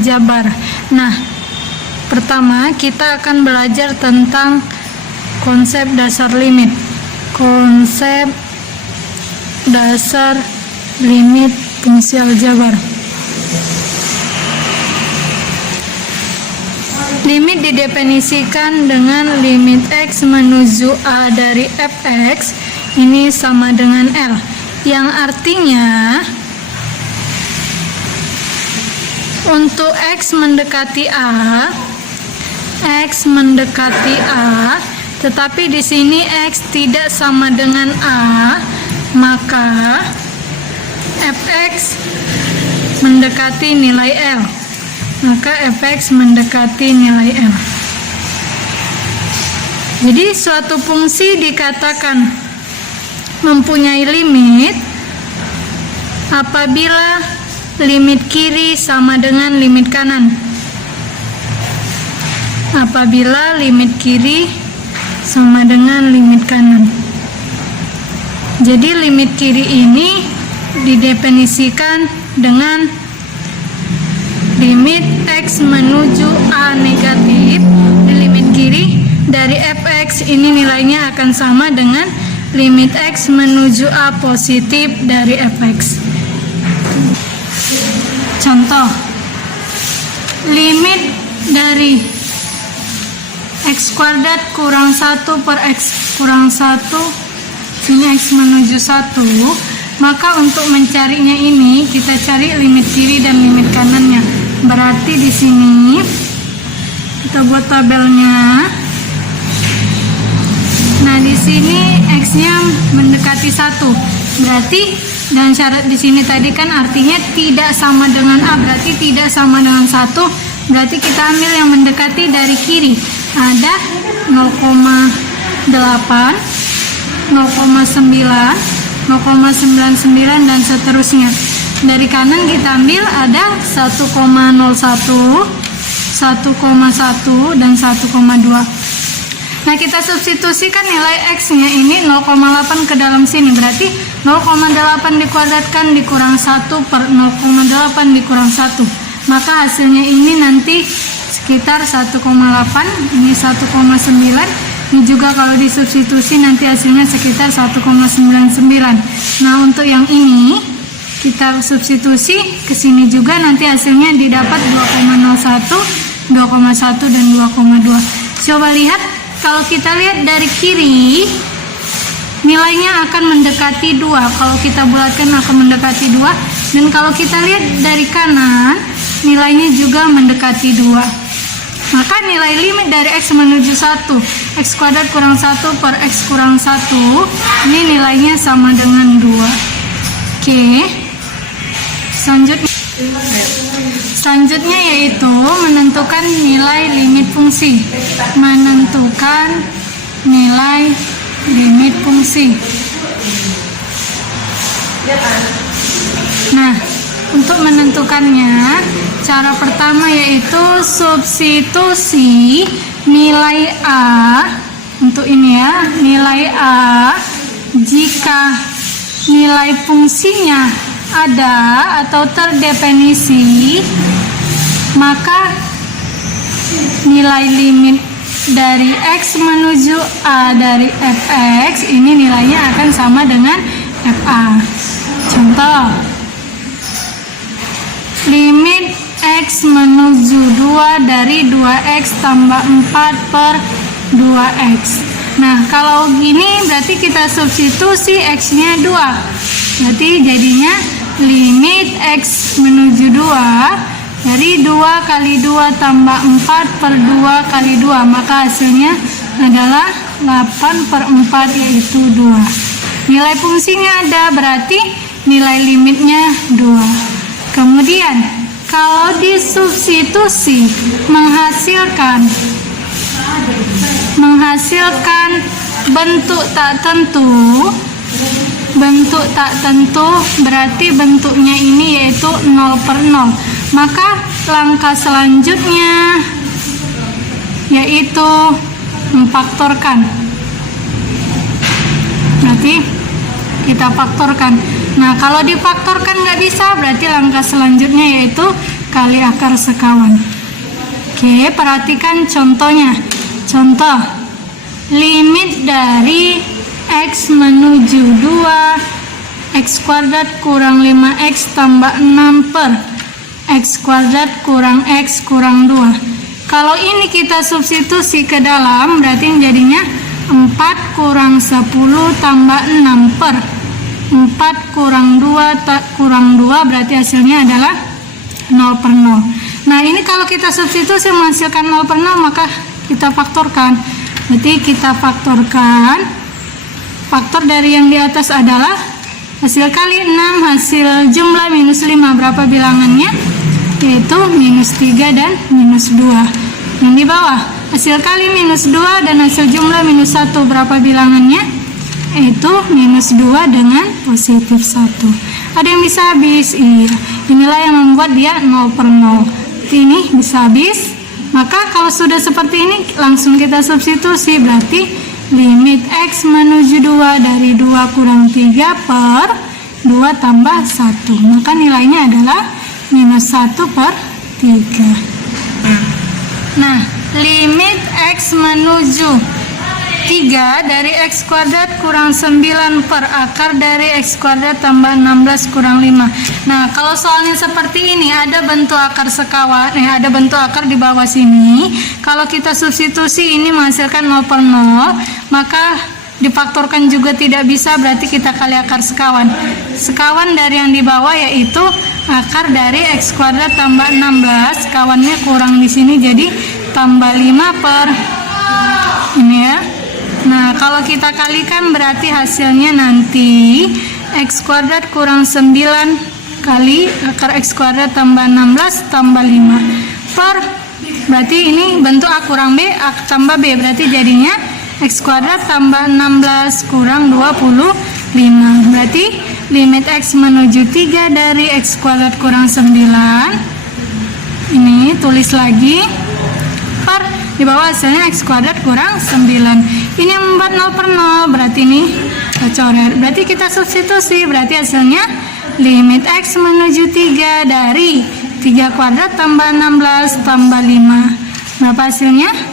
aljabar. Nah, pertama kita akan belajar tentang konsep dasar limit. Konsep dasar limit fungsi aljabar. Limit didefinisikan dengan limit X menuju A dari fx ini sama dengan L, yang artinya untuk X mendekati A, tetapi di sini X tidak sama dengan A, maka fx mendekati nilai L. Jadi suatu fungsi dikatakan mempunyai limit apabila limit kiri sama dengan limit kanan. Jadi limit kiri ini didefinisikan dengan limit X menuju A negatif di limit kiri dari fx ini nilainya akan sama dengan limit X menuju A positif dari fx. Contoh, limit dari X kuadrat kurang 1 per X kurang 1, sini X menuju 1, maka untuk mencarinya ini kita cari limit kiri dan limit kanannya. Berarti di sini kita buat tabelnya. Nah, di sini X-nya mendekati 1. Berarti dan syarat di sini tadi kan artinya tidak sama dengan A, berarti tidak sama dengan 1. Berarti kita ambil yang mendekati dari kiri. Ada 0,8, 0,9, 0,99 dan seterusnya. Dari kanan kita ambil ada 1,01, 1,1 dan 1,2. Nah, kita substitusikan nilai X-nya ini 0,8 ke dalam sini. Berarti 0,8 dikuadratkan dikurang 1 per 0,8 dikurang 1. Maka hasilnya ini nanti sekitar 1,8. Ini 1,9. Ini juga kalau disubstitusi nanti hasilnya sekitar 1,99. Nah, untuk yang ini kita substitusi ke sini juga, nanti hasilnya didapat 2,01, 2,1 dan 2,2. Coba lihat, kalau kita lihat dari kiri nilainya akan mendekati 2. Kalau kita bulatkan akan mendekati 2, dan kalau kita lihat dari kanan nilainya juga mendekati 2. Maka nilai limit dari X menuju 1, X kuadrat kurang 1 per X kurang 1, ini nilainya sama dengan 2. Oke. Selanjutnya yaitu menentukan nilai limit fungsi. Nah, untuk menentukannya, cara pertama yaitu substitusi nilai A. Untuk ini ya, nilai A jika nilai fungsinya ada atau terdefinisi, maka nilai limit dari X menuju A dari fx ini nilainya akan sama dengan fa. Contoh, limit X menuju 2 dari 2X tambah 4 per 2X. Nah, kalau gini berarti kita substitusi X-nya 2. Berarti jadinya limit X menuju 2 dari 2 kali 2 tambah 4 per 2 kali 2. Maka hasilnya adalah 8 per 4 yaitu 2. Nilai fungsinya ada, berarti nilai limitnya 2. Kemudian kalau disubstitusi menghasilkan bentuk tak tentu, berarti bentuknya ini yaitu 0 per 0. Maka langkah selanjutnya yaitu memfaktorkan. Berarti kita faktorkan. Nah, kalau difaktorkan nggak bisa, berarti langkah selanjutnya yaitu kali akar sekawan. Oke, perhatikan contohnya. Contoh, limit dari X menuju 2, X kuadrat kurang 5X tambah 6 per X kuadrat kurang X kurang 2. Kalau ini kita substitusi ke dalam, berarti yang jadinya 4 kurang 10 tambah 6 per 4 kurang 2 kurang 2, berarti hasilnya adalah 0 per 0. Nah, ini kalau kita substitusi menghasilkan 0 per 0, maka kita faktorkan. Berarti kita faktorkan, faktor dari yang di atas adalah hasil kali 6, hasil jumlah minus 5, berapa bilangannya? Yaitu minus 3 dan minus 2. Yang di bawah, hasil kali minus 2 dan hasil jumlah minus 1, berapa bilangannya? Yaitu minus 2 dengan positif 1. Ada yang bisa habis? Iya. Inilah yang membuat dia 0 per 0. Ini bisa habis. Maka kalau sudah seperti ini, langsung kita substitusi. Berarti limit X menuju 2 dari 2 kurang 3 per 2 tambah 1. Maka nilainya adalah minus 1 per 3. Nah, limit X menuju 3 dari X kuadrat kurang 9 per akar dari X kuadrat tambah 16 kurang 5. Nah, kalau soalnya seperti ini, ada bentuk akar sekawan, ada bentuk akar di bawah sini. Kalau kita substitusi ini menghasilkan 0 per 0, maka difaktorkan juga tidak bisa, berarti kita kali akar sekawan. Sekawan dari yang di bawah yaitu akar dari X kuadrat tambah 16, kawannya kurang di sini jadi tambah 5 per ini ya. Nah, kalau kita kalikan berarti hasilnya nanti X kuadrat kurang 9 kali akar X kuadrat tambah 16 tambah 5 per, berarti ini bentuk A kurang B, A tambah B, berarti jadinya X kuadrat tambah 16 kurang 25. Berarti limit X menuju 3 dari X kuadrat kurang 9, ini tulis lagi, per di bawah hasilnya X kuadrat kurang 9. Ini yang membuat 0 per 0, berarti ini kita coret. Berarti kita substitusi, berarti hasilnya limit X menuju 3 dari 3 kuadrat tambah 16 tambah 5. Berapa hasilnya?